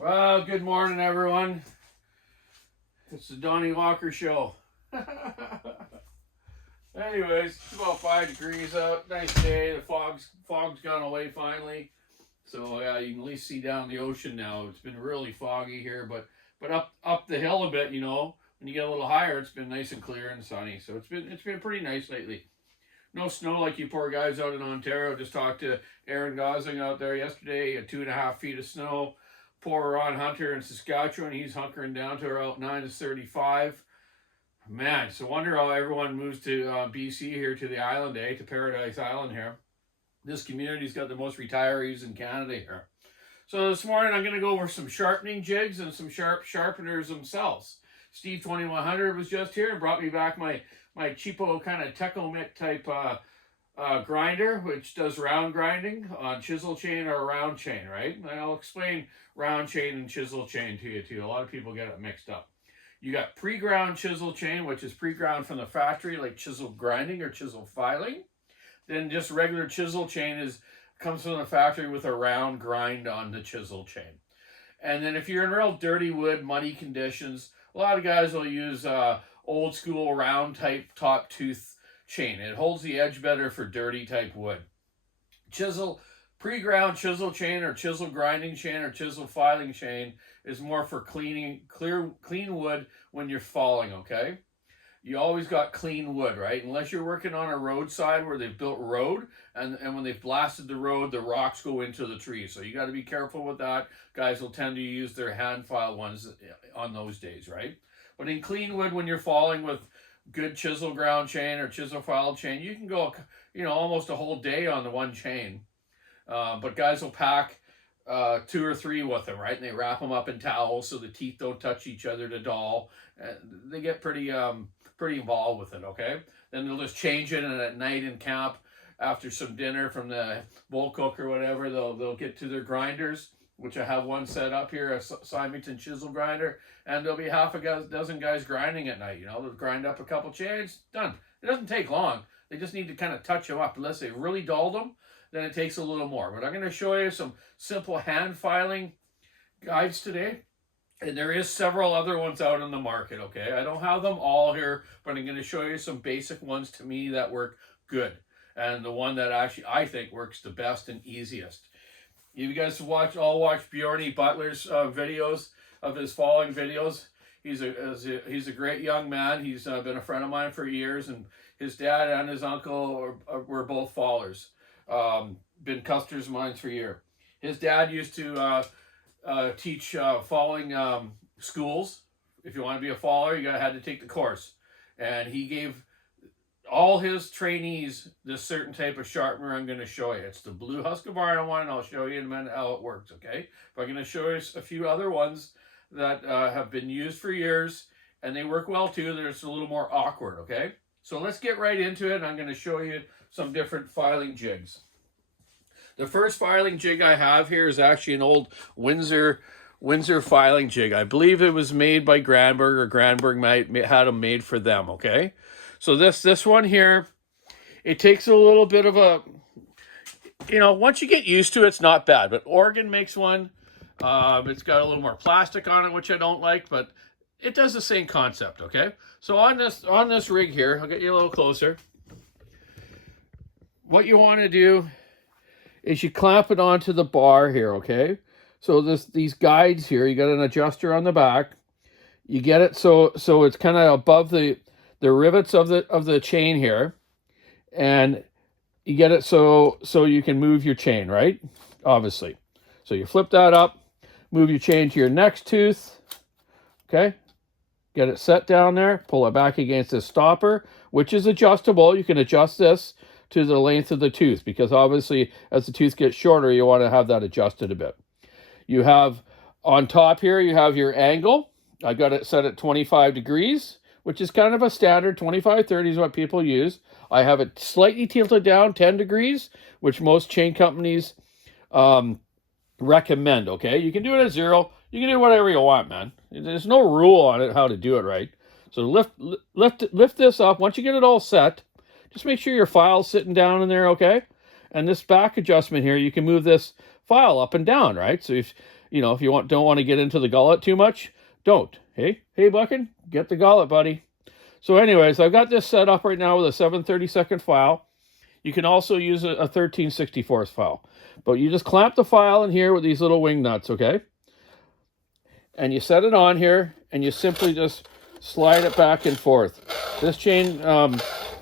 Well, good morning, everyone. It's the Donnie Walker Show. Anyways, it's about 5 degrees out. Nice day. The fog's gone away finally. So yeah, you can at least see down the ocean now. It's been really foggy here, but up the hill a bit, when you get a little higher, it's been nice and clear and sunny. So it's been pretty nice lately. No snow like you poor guys out in Ontario. Just talked to Aaron Gosling out there yesterday. 2.5 feet of snow. Poor Ron Hunter in Saskatchewan. He's hunkering down to about 9 to 35. Man, so wonder how everyone moves to BC here to the island, to Paradise Island here. This community's got the most retirees in Canada here. So this morning I'm going to go over some sharpening jigs and some sharpeners themselves. Steve 2100 was just here and brought me back my cheapo kind of Techomic type grinder, which does round grinding on chisel chain or round chain, right? And I'll explain round chain and chisel chain to you too. A lot of people get it mixed up. You got pre-ground chisel chain, which is pre-ground from the factory, like chisel grinding or chisel filing. Then just regular chisel chain comes from the factory with a round grind on the chisel chain. And then if you're in real dirty wood, muddy conditions, a lot of guys will use old school round type top tooth chain. It holds the edge better for dirty type wood. Pre-ground chisel chain or chisel grinding chain or chisel filing chain is more for clean wood when you're falling, okay? You always got clean wood, right? Unless you're working on a roadside where they've built road and when they've blasted the road, the rocks go into the trees. So you got to be careful with that. Guys will tend to use their hand file ones on those days, right? But in clean wood, when you're falling with good chisel ground chain or chisel file chain, you can go, almost a whole day on the one chain. But guys will pack 2 or 3 with them, right? And they wrap them up in towels so the teeth don't touch each other to dull. They get pretty involved with it, okay? Then they'll just change it, and at night in camp, after some dinner from the bowl cook or whatever, they'll get to their grinders, which I have one set up here, a Simington chisel grinder, and there'll be half a dozen guys grinding at night. They'll grind up a couple chains, done. It doesn't take long. They just need to kind of touch them up. Unless they really dulled them, then it takes a little more. But I'm going to show you some simple hand filing guides today. And there is several other ones out on the market, okay? I don't have them all here, but I'm going to show you some basic ones to me that work good. And the one that actually I think works the best and easiest. You guys all watch Bjorny Butler's videos of his falling videos. He's a great young man. He's been a friend of mine for years, and his dad and his uncle were both fallers. Been customers of mine for years. His dad used to teach falling schools. If you want to be a faller, had to take the course, and he gave all his trainees this certain type of sharpener I'm going to show you. It's the blue Husqvarna one, and I'll show you in a minute how it works, okay? But I'm going to show you a few other ones that have been used for years, and they work well too. They're just a little more awkward, okay? So let's get right into it, and I'm going to show you some different filing jigs. The first filing jig I have here is actually an old Windsor filing jig. I believe it was made by Granberg, or Granberg had them made for them, okay? So this one here, it takes a little bit of a, once you get used to it, it's not bad. But Oregon makes one. It's got a little more plastic on it, which I don't like, but it does the same concept, okay? So on this rig here, I'll get you a little closer. What you want to do is you clamp it onto the bar here, okay? So these guides here, you got an adjuster on the back. You get it so it's kind of above the rivets of the chain here, and you get it so you can move your chain, right? Obviously. So you flip that up, move your chain to your next tooth, okay? Get it set down there, pull it back against the stopper, which is adjustable. You can adjust this to the length of the tooth, because obviously as the tooth gets shorter, you want to have that adjusted a bit. You have on top here, you have your angle. I got it set at 25 degrees, which is kind of a standard. 25-30 is what people use. I have it slightly tilted down 10 degrees, which most chain companies recommend, okay? You can do it at 0. You can do whatever you want, man. There's no rule on it how to do it right. So lift this up. Once you get it all set, just make sure your file's sitting down in there, okay? And this back adjustment here, you can move this file up and down, right? So you know, if you don't want to get into the gullet too much, don't. Hey, Buckin, get the gullet, buddy. So anyways, I've got this set up right now with a 7/32 file. You can also use a 13/64 file. But you just clamp the file in here with these little wing nuts, okay? And you set it on here, and you simply just slide it back and forth. This chain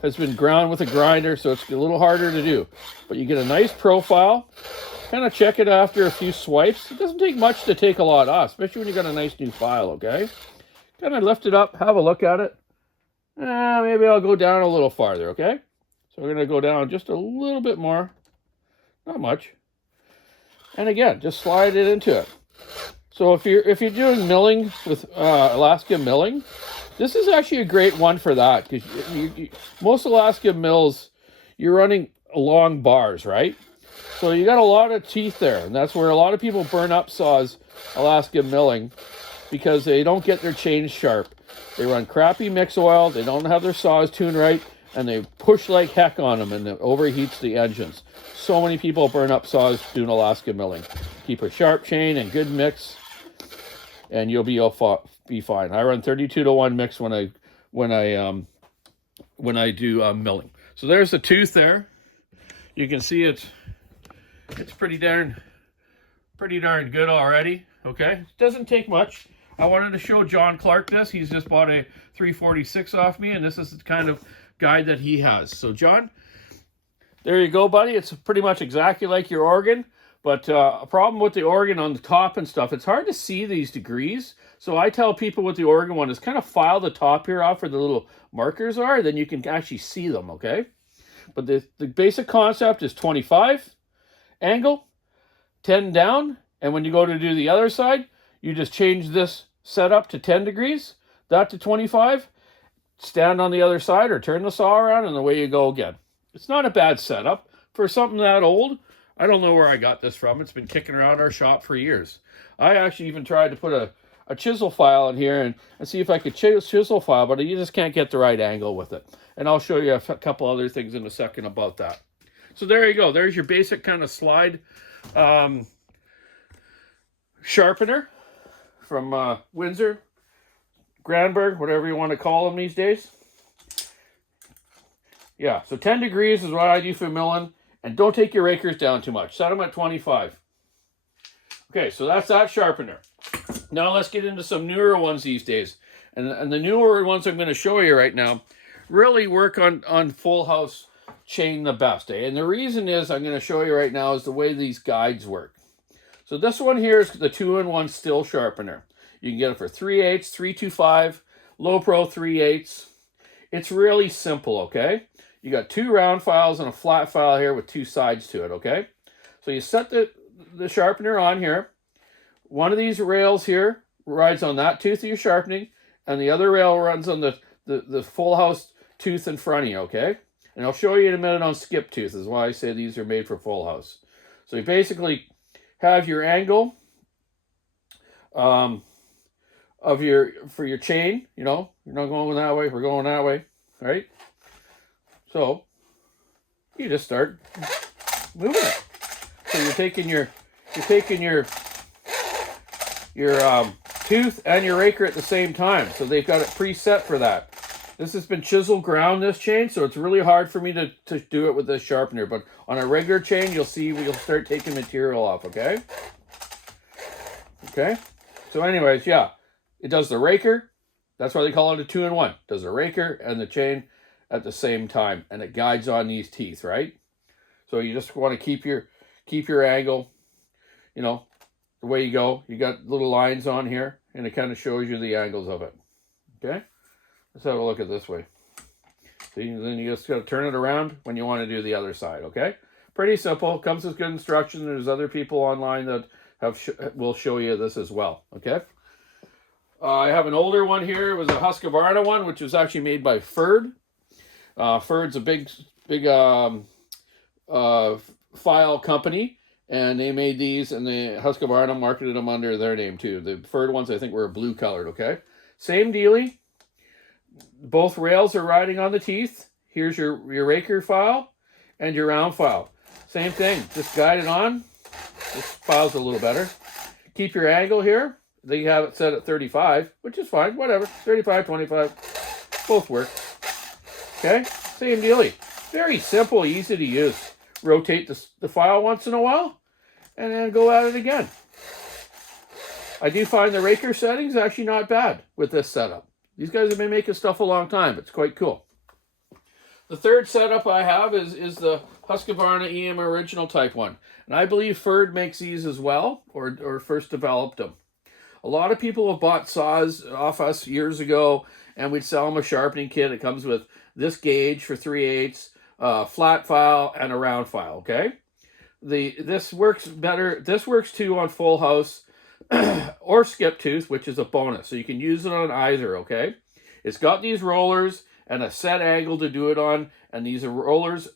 has been ground with a grinder, so it's a little harder to do. But you get a nice profile. Kind of check it after a few swipes. It doesn't take much to take a lot off, especially when you got a nice new file, okay? Kind of lift it up, have a look at it. Maybe I'll go down a little farther, okay? So we're going to go down just a little bit more. Not much. And again, just slide it into it. So if you're doing milling with Alaska milling, this is actually a great one for that, because most Alaska mills, you're running long bars, right? So you got a lot of teeth there, and that's where a lot of people burn up saws Alaska milling, because they don't get their chains sharp. They run crappy mix oil, they don't have their saws tuned right, and they push like heck on them, and it overheats the engines. So many people burn up saws doing Alaska milling. Keep a sharp chain and good mix, and you'll be fine. I run 32-to-1 mix when I do milling. So there's the tooth there. You can see it's pretty darn good already. Okay, it doesn't take much. I wanted to show John Clark this. He's just bought a 346 off me, and this is the kind of guide that he has. So John, there you go, buddy. It's pretty much exactly like your organ, but a problem with the organ on the top and stuff, it's hard to see these degrees. So I tell people with the organ one is kind of file the top here off where the little markers are, then you can actually see them, okay? But the basic concept is 25 angle, 10 down, and when you go to do the other side, you just change this setup to 10 degrees, that to 25, stand on the other side or turn the saw around, and away you go again. It's not a bad setup for something that old. I don't know where I got this from. It's been kicking around our shop for years. I actually even tried to put a chisel file in here and see if I could chisel file, but you just can't get the right angle with it. And I'll show you a couple other things in a second about that. So there you go. There's your basic kind of slide sharpener from Windsor, Granberg, whatever you want to call them these days. Yeah, so 10 degrees is what I do for milling. And don't take your rakers down too much. Set them at 25. Okay, so that's that sharpener. Now let's get into some newer ones these days. And the newer ones I'm going to show you right now really work on full house chain the best. And the reason is I'm going to show you right now is the way these guides work. So this one here is the 2-in-1 still sharpener. You can get it for 3/8, 325, low pro 3/8. It's really simple, okay? You got 2 round files and a flat file here with 2 sides to it, okay? So you set the sharpener on here. One of these rails here rides on that tooth that you're sharpening, and the other rail runs on the full house tooth in front of you, okay? And I'll show you in a minute on skip tooth, is why I say these are made for full house. So you basically have your angle for your chain, you know, you're not going that way, we're going that way, right? So you just start moving it. So you're taking your tooth and your raker at the same time. So they've got it preset for that. This has been chisel ground, this chain, so it's really hard for me to do it with this sharpener. But on a regular chain, you'll see we'll start taking material off, okay? Okay? So anyways, yeah, it does the raker. That's why they call it a 2-in-1. It does the raker and the chain at the same time, and it guides on these teeth, right? So you just want to keep your angle, you know, the way you go. You got little lines on here, and it kind of shows you the angles of it. Okay? Let's have a look at this way. So then you just got to turn it around when you want to do the other side, okay? Pretty simple. Comes with good instructions. There's other people online that will show you this as well, okay? I have an older one here. It was a Husqvarna one, which was actually made by Ferd. Ferd's a big file company, and they made these, and the Husqvarna marketed them under their name too. The Ferd ones, I think, were blue colored, okay? Same dealie. Both rails are riding on the teeth. Here's your raker file and your round file. Same thing, just guide it on. This file's a little better. Keep your angle here. They have it set at 35, which is fine. Whatever. 35, 25. Both work. Okay? Same dealie. Very simple, easy to use. Rotate the file once in a while, and then go at it again. I do find the raker settings actually not bad with this setup. These guys have been making stuff a long time. It's quite cool. The third setup I have is the Husqvarna EM Original Type 1. And I believe Ferd makes these as well, or first developed them. A lot of people have bought saws off us years ago, and we'd sell them a sharpening kit. It comes with this gauge for 3/8, flat file, and a round file, okay? This works better. This works too on full house or skip tooth, which is a bonus. So you can use it on either, okay? It's got these rollers and a set angle to do it on, and these rollers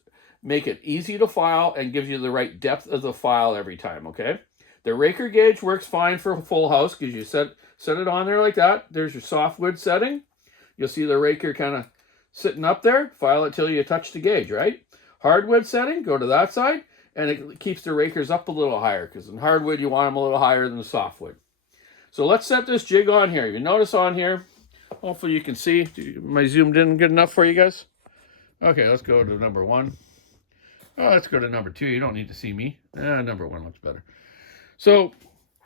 make it easy to file and gives you the right depth of the file every time, okay? The raker gauge works fine for a full house because you set it on there like that. There's your softwood setting. You'll see the raker kind of sitting up there. File it till you touch the gauge, right? Hardwood setting, go to that side, and it keeps the rakers up a little higher because in hardwood you want them a little higher than the softwood. So let's set this jig on here. You notice on here, hopefully you can see. Am I zoomed in good enough for you guys? Okay, let's go to number 1. Oh, let's go to number 2. You don't need to see me. Number 1 looks better. So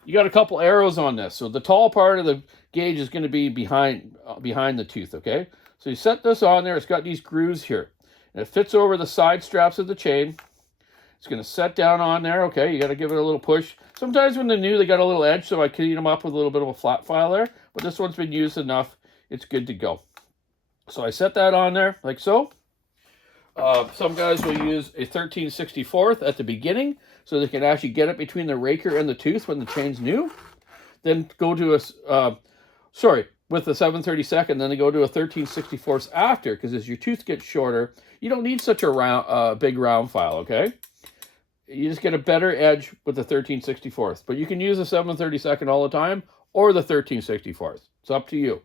you got a couple arrows on this. So the tall part of the gauge is going to be behind the tooth, okay? So you set this on there. It's got these grooves here. And it fits over the side straps of the chain. It's going to set down on there, okay? You got to give it a little push. Sometimes when they're new, they got a little edge, so I clean them up with a little bit of a flat file there. But this one's been used enough. It's good to go. So I set that on there like so. Some guys will use a 13/64 at the beginning so they can actually get it between the raker and the tooth when the chain's new. Then go to with the 7/32, then they go to a 13/64 after, because as your tooth gets shorter, you don't need such a big round file, okay? You just get a better edge with the 13/64. But you can use the 7/32 all the time or the 13/64. It's up to you.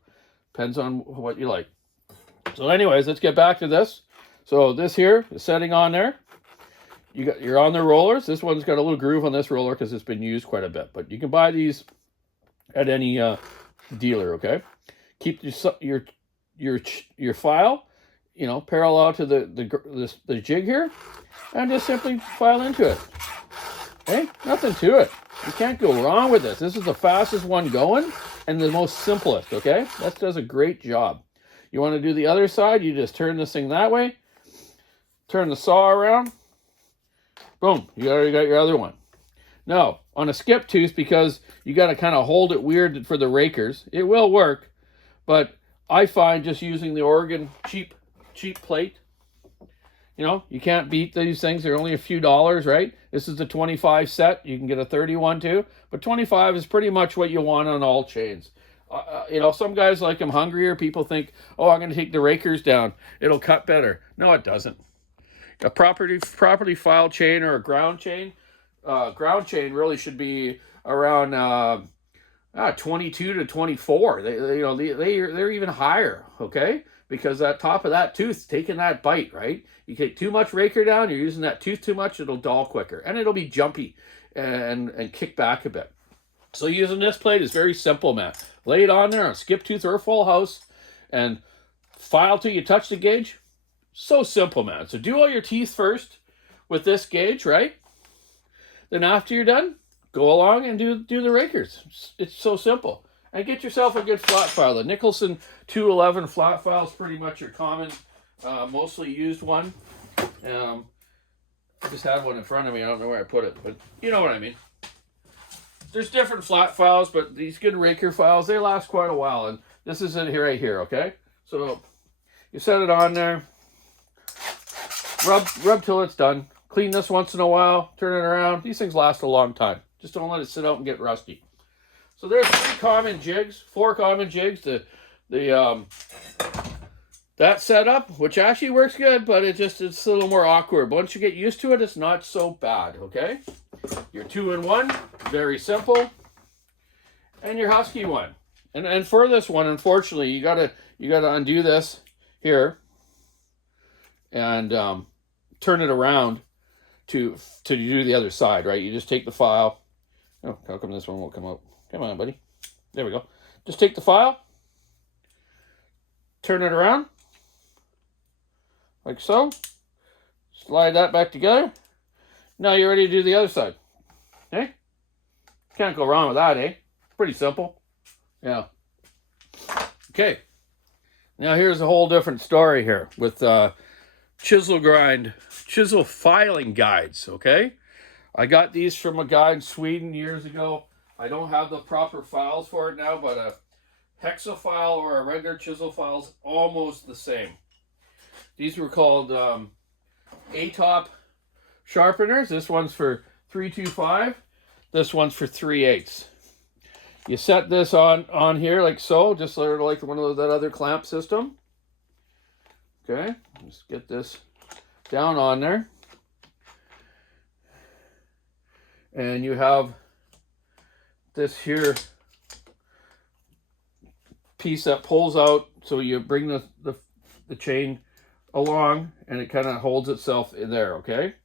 Depends on what you like. So anyways, let's get back to this. So this here is setting on there. You're on the rollers. This one's got a little groove on this roller because it's been used quite a bit. But you can buy these at any dealer, okay? Keep your file, parallel to the jig here, and just simply file into it. Okay, nothing to it. You can't go wrong with this. This is the fastest one going and the most simplest, okay? That does a great job. You want to do the other side, you just turn this thing that way, turn the saw around, boom, you already got your other one. Now, on a skip tooth, because you got to kind of hold it weird for the rakers, it will work, but I find just using the Oregon cheap plate, you can't beat these things. They're only a few dollars, right? This is the 25 set. You can get a 31 too, but 25 is pretty much what you want on all chains. Some guys like them hungrier. People think, oh, I'm going to take the rakers down. It'll cut better. No, it doesn't. A properly filed chain or a ground chain really should be around 22 to 24. They're even higher, okay? Because that top of that tooth taking that bite, right? You take too much raker down, you're using that tooth too much, it'll dull quicker, and it'll be jumpy and kick back a bit. So using this plate is very simple, man. Lay it on there on a skip tooth or a full house and file till you touch the gauge. So simple, man. So do all your teeth first with this gauge, right? Then after you're done, go along and do the rakers. It's so simple. And get yourself a good flat file. The Nicholson 211 flat file is pretty much your common, mostly used one. I just had one in front of me. I don't know where I put it, but you know what I mean. There's different flat files, but these good raker files, they last quite a while. And this is it right here, okay? So you set it on there. Rub till it's done. Clean this once in a while. Turn it around. These things last a long time. Just don't let it sit out and get rusty. So there's 4 common jigs. That setup, which actually works good, but it's a little more awkward. Once you get used to it, it's not so bad, okay? Your 2-in-1, very simple. And your Husky one. And for this one, unfortunately, you gotta undo this here and turn it around to do the other side, right? You just take the file, Oh, how come this one won't come out? Come on, buddy. There we go. Just take the file, turn it around, like so. Slide that back together. Now you're ready to do the other side. Okay? Can't go wrong with that, eh? Pretty simple. Yeah. Okay. Now here's a whole different story here with chisel filing guides, okay? I got these from a guy in Sweden years ago. I don't have the proper files for it now, but a hexafile or a regular chisel file is almost the same. These were called A-top sharpeners. This one's for 325. This one's for 3/8. You set this on here like so, just sort of like one of that other clamp system. Okay, just get this down on there. And you have this here piece that pulls out, so you bring the chain along and it kind of holds itself in there, okay?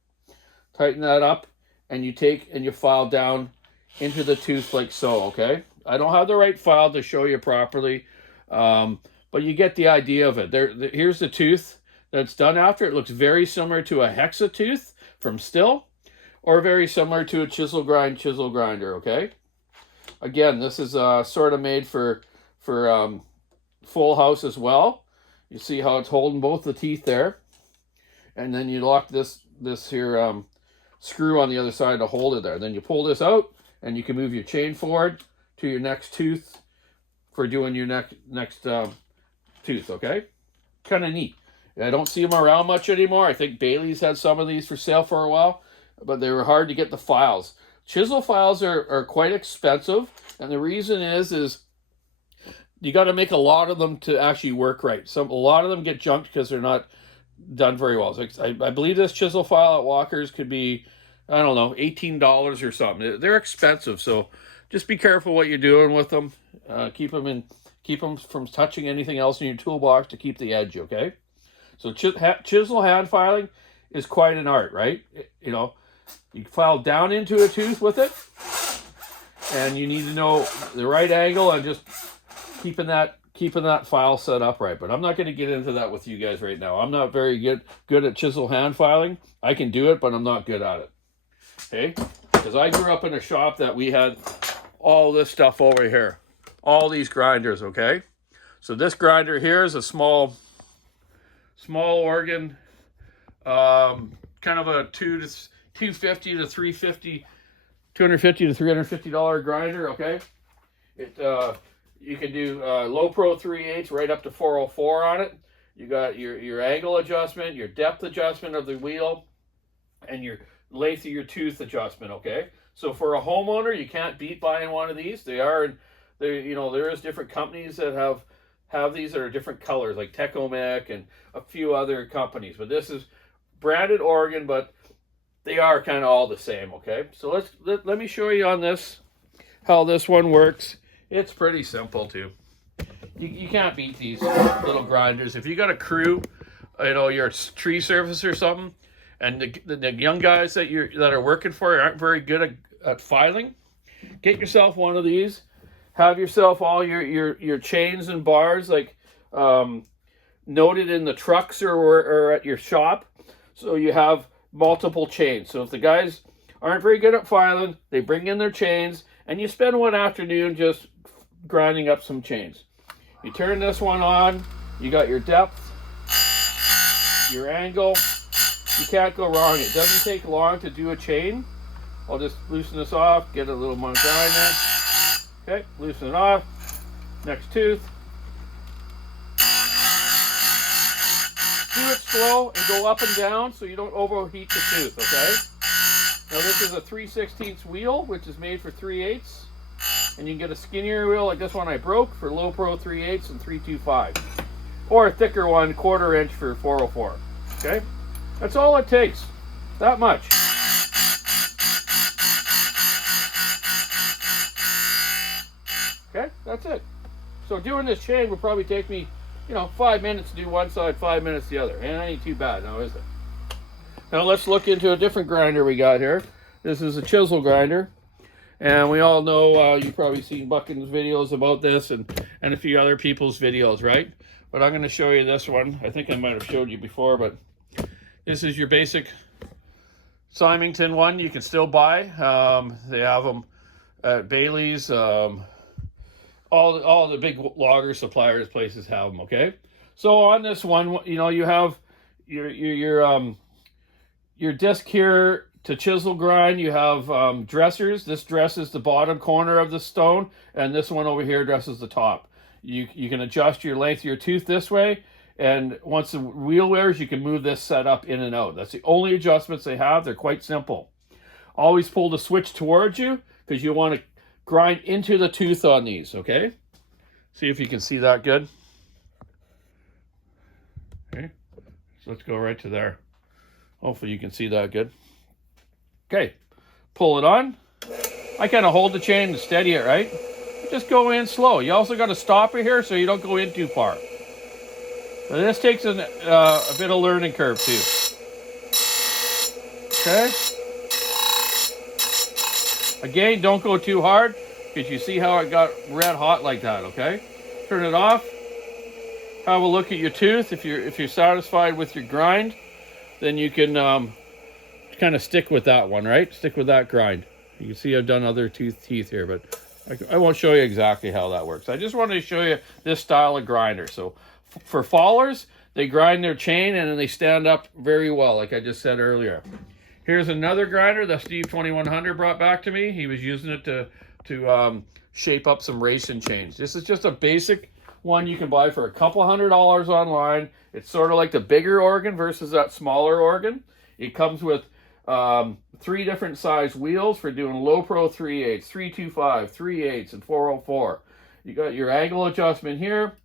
Tighten that up and you take and you file down into the tooth like so, okay? I don't have the right file to show you properly, but you get the idea of it. Here's the tooth that's done after. It looks very similar to a hexa tooth from Still, or very similar to a chisel grinder, okay? Again, this is sort of made for full house as well. You see how it's holding both the teeth there, and then you lock this here screw on the other side to hold it there. Then you pull this out, and you can move your chain forward to your next tooth for doing your next tooth, okay? Kind of neat. I don't see them around much anymore. I think Bailey's had some of these for sale for a while, but they were hard to get the files. Chisel files are quite expensive, and the reason is you got to make a lot of them to actually work right. A lot of them get junked because they're not done very well. So I believe this chisel file at Walker's could be, I don't know, $18 or something. They're expensive, so just be careful what you're doing with them. Keep them from touching anything else in your toolbox to keep the edge, okay? So chisel hand filing is quite an art, right? You know, you file down into a tooth with it, and you need to know the right angle and just keeping that file set up right. But I'm not going to get into that with you guys right now. I'm not very good at chisel hand filing. I can do it, but I'm not good at it. Okay? Because I grew up in a shop that we had all this stuff over here. All these grinders, okay? So this grinder here is a small organ, kind of a $250 to $350 grinder, okay? You can do low pro 3/8 right up to 404 on it. You got your angle adjustment, your depth adjustment of the wheel, and your length of your tooth adjustment, okay? So for a homeowner, you can't beat buying one of these. There is different companies that have these that are different colors, like Tecomec and a few other companies. But this is branded Oregon, but they are kind of all the same, okay? So let me show you on this how this one works. It's pretty simple too. You can't beat these little grinders. If you got a crew, you're a tree service or something, and the young guys that are working for you aren't very good at filing, get yourself one of these. Have yourself all your chains and bars like noted in the trucks or at your shop, so you have multiple chains. So if the guys aren't very good at filing, they bring in their chains, and you spend one afternoon just grinding up some chains. You turn this one on, you got your depth, your angle. You can't go wrong. It doesn't take long to do a chain. I'll just loosen this off, get a little more grind there. Okay, loosen it off. Next tooth. Do it slow and go up and down so you don't overheat the tooth, okay? Now this is a 3/16 wheel, which is made for 3/8. And you can get a skinnier wheel like this one I broke for low pro 3/8 and 325. Or a thicker one, 1/4 inch for 404. Okay? That's all it takes. That much. Okay? That's it. So doing this chain would probably take me, 5 minutes to do one side, 5 minutes the other. And that ain't too bad now, is it? Now let's look into a different grinder we got here. This is a chisel grinder. And we all know, you've probably seen Buckin's videos about this and a few other people's videos, right? But I'm going to show you this one. I think I might have showed you before, but this is your basic Simington one. You can still buy. They have them at Bailey's. All the big logger suppliers places have them, okay? So on this one, you know, you have your disc here to chisel grind. You have dressers. This dresses the bottom corner of the stone, and this one over here dresses the top. You can adjust your length of your tooth this way, and once the wheel wears, you can move this set up in and out. That's the only adjustments they have. They're quite simple. Always pull the switch towards you because you want to grind into the tooth on these, okay? See if you can see that good. Okay, so let's go right to there. Hopefully you can see that good. Okay, pull it on. I kind of hold the chain and steady it, right? Just go in slow. You also got to stop it here so you don't go in too far. Now this takes a bit of learning curve too. Okay. Again, don't go too hard because you see how it got red hot like that. Okay. Turn it off. Have a look at your tooth. If you're satisfied with your grind, then you can kind of stick with that one, right? Stick with that grind. You can see I've done other teeth here, but I won't show you exactly how that works. I just wanted to show you this style of grinder. So for fallers, they grind their chain and then they stand up very well, like I just said earlier. Here's another grinder that Steve 2100 brought back to me. He was using it to shape up some racing chains. This is just a basic one you can buy for a couple $100 online. It's sort of like the bigger organ versus that smaller organ. It comes with 3 different size wheels for doing low pro 3/8, 325, 3/8, and 404. You got your angle adjustment here,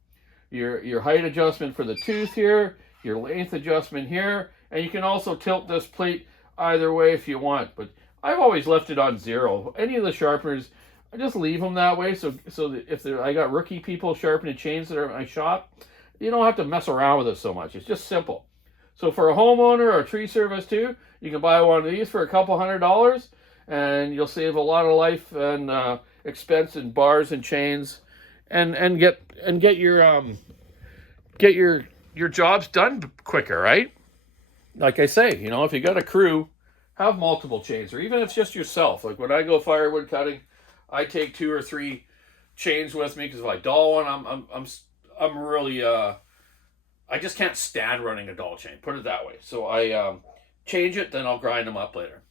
your height adjustment for the tooth here, your length adjustment here, and you can also tilt this plate either way if you want. But I've always left it on 0. Any of the sharpeners, I just leave them that way. So that if I got rookie people sharpening chains that are at my shop, you don't have to mess around with it so much. It's just simple. So for a homeowner or a tree service too, you can buy one of these for a couple $100, and you'll save a lot of life and expense in bars and chains, and get your jobs done quicker, right? Like I say, you know, if you got a crew, have multiple chains, or even if it's just yourself. Like when I go firewood cutting, I take 2 or 3 chains with me because if I dull one, I'm really I just can't stand running a dull chain. Put it that way. So I change it, then I'll grind them up later.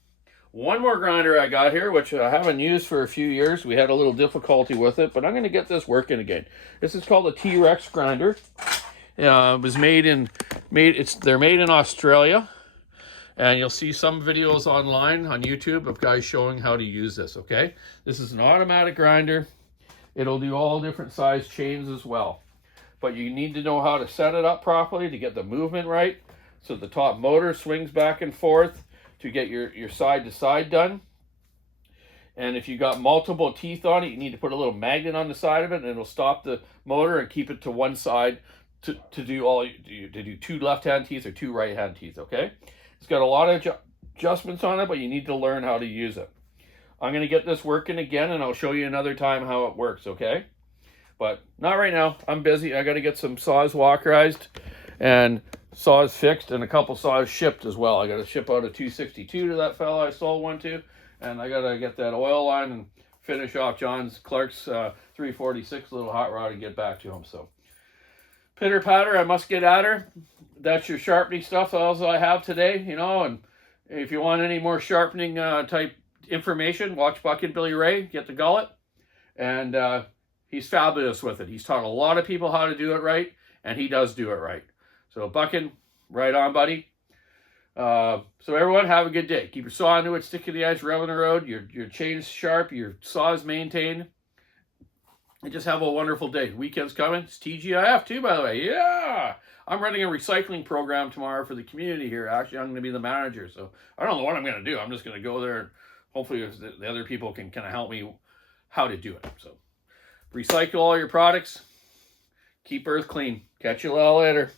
One more grinder I got here, which I haven't used for a few years. We had a little difficulty with it, but I'm going to get this working again. This is called a T-Rex grinder. It was they're made in Australia, and you'll see some videos online on YouTube of guys showing how to use this. Okay, this is an automatic grinder. It'll do all different size chains as well, but you need to know how to set it up properly to get the movement right. So the top motor swings back and forth to get your side to side done. And if you got multiple teeth on it, you need to put a little magnet on the side of it, and it'll stop the motor and keep it to one side to do 2 left-hand teeth or 2 right-hand teeth, okay? It's got a lot of adjustments on it, but you need to learn how to use it. I'm going to get this working again, and I'll show you another time how it works, okay? But not right now. I'm busy. I got to get some saws walkerized and saws fixed and a couple saws shipped as well. I got to ship out a 262 to that fella I sold one to, and I got to get that oil line and finish off Clark's 346 little hot rod and get back to him. So pitter patter, I must get at her. That's your sharpening stuff also I have today, you know. And if you want any more sharpening type information, watch Buck and Billy Ray, get the gullet, and he's fabulous with it. He's taught a lot of people how to do it right, and he does do it right. So Buckin, right on, buddy. So everyone, have a good day. Keep your saw into it, stick to the edge, rubbing the road, your chain's sharp, your saw's maintained, and just have a wonderful day. Weekend's coming. It's TGIF too, by the way. Yeah! I'm running a recycling program tomorrow for the community here. Actually, I'm going to be the manager, so I don't know what I'm going to do. I'm just going to go there, and hopefully the other people can kind of help me how to do it. So recycle all your products. Keep Earth clean. Catch you all later.